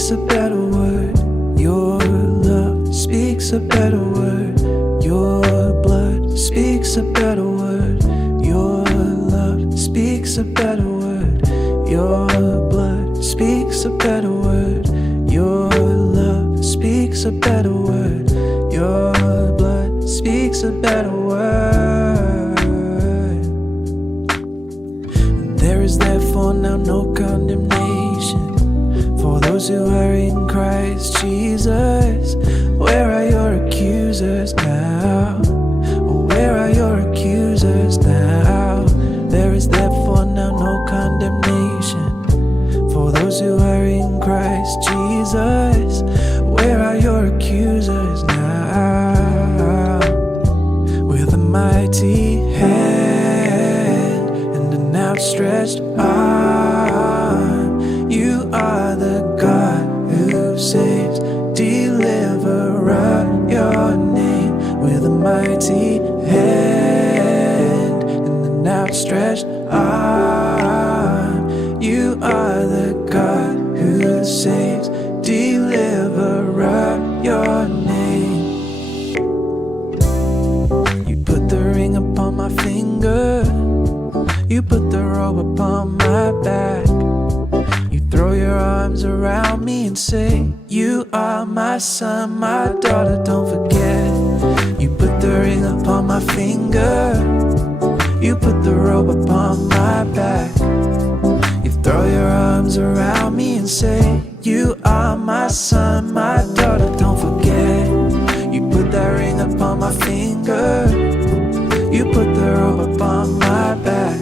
speaks a better word. Your love speaks a better word. Your blood speaks a better word. Your love speaks a better word. Your blood speaks a better word. Your love speaks a better word. Your blood speaks a better word. And there is therefore now no condemnation for those who are in Christ Jesus. Where are your accusers now? Where are your accusers now? There is therefore now no condemnation for those who are in Christ Jesus. Where are your accusers now? With a mighty hand and an outstretched arm, you are the God who saves. Deliverer, your name. With a mighty hand and an outstretched arm, you are the God who saves. Deliverer, your name. You put the ring upon my finger, you put the robe upon my back. You throw your arms around me and say, you are my son, my daughter, don't forget. You put the ring upon my finger, you put the robe upon my back. You throw your arms around me and say, you are my son, my daughter, don't forget. You put that ring upon my finger, you put the robe upon my back.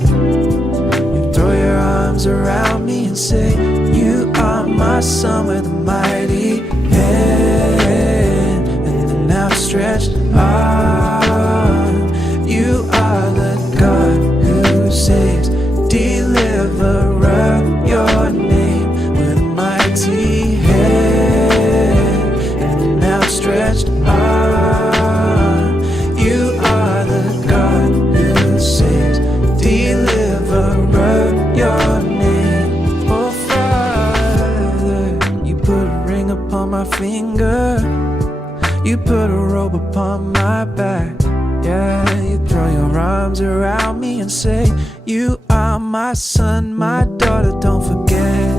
You throw your arms around me and say, you are my son. With a mighty hand and an outstretched arm, you are the God who saves. Deliverer, your name. With a mighty hand and an outstretched arm, you are the God who saves. Deliverer, your name. Oh Father, you put a ring upon my finger, you put a robe upon my back. Yeah, you throw your arms around me and say, you are my son, my daughter, don't forget.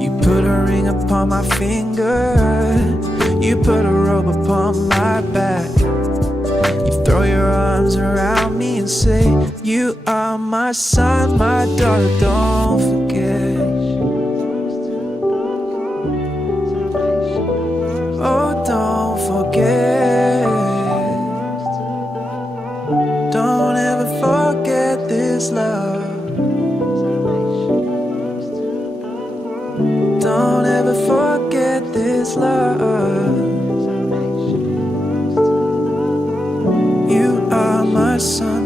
You put a ring upon my finger, you put a robe upon my back. You throw your arms around me and say, you are my son, my daughter, don't forget. Oh, don't forget. Don't ever forget this love. Don't ever forget this love. You are my son.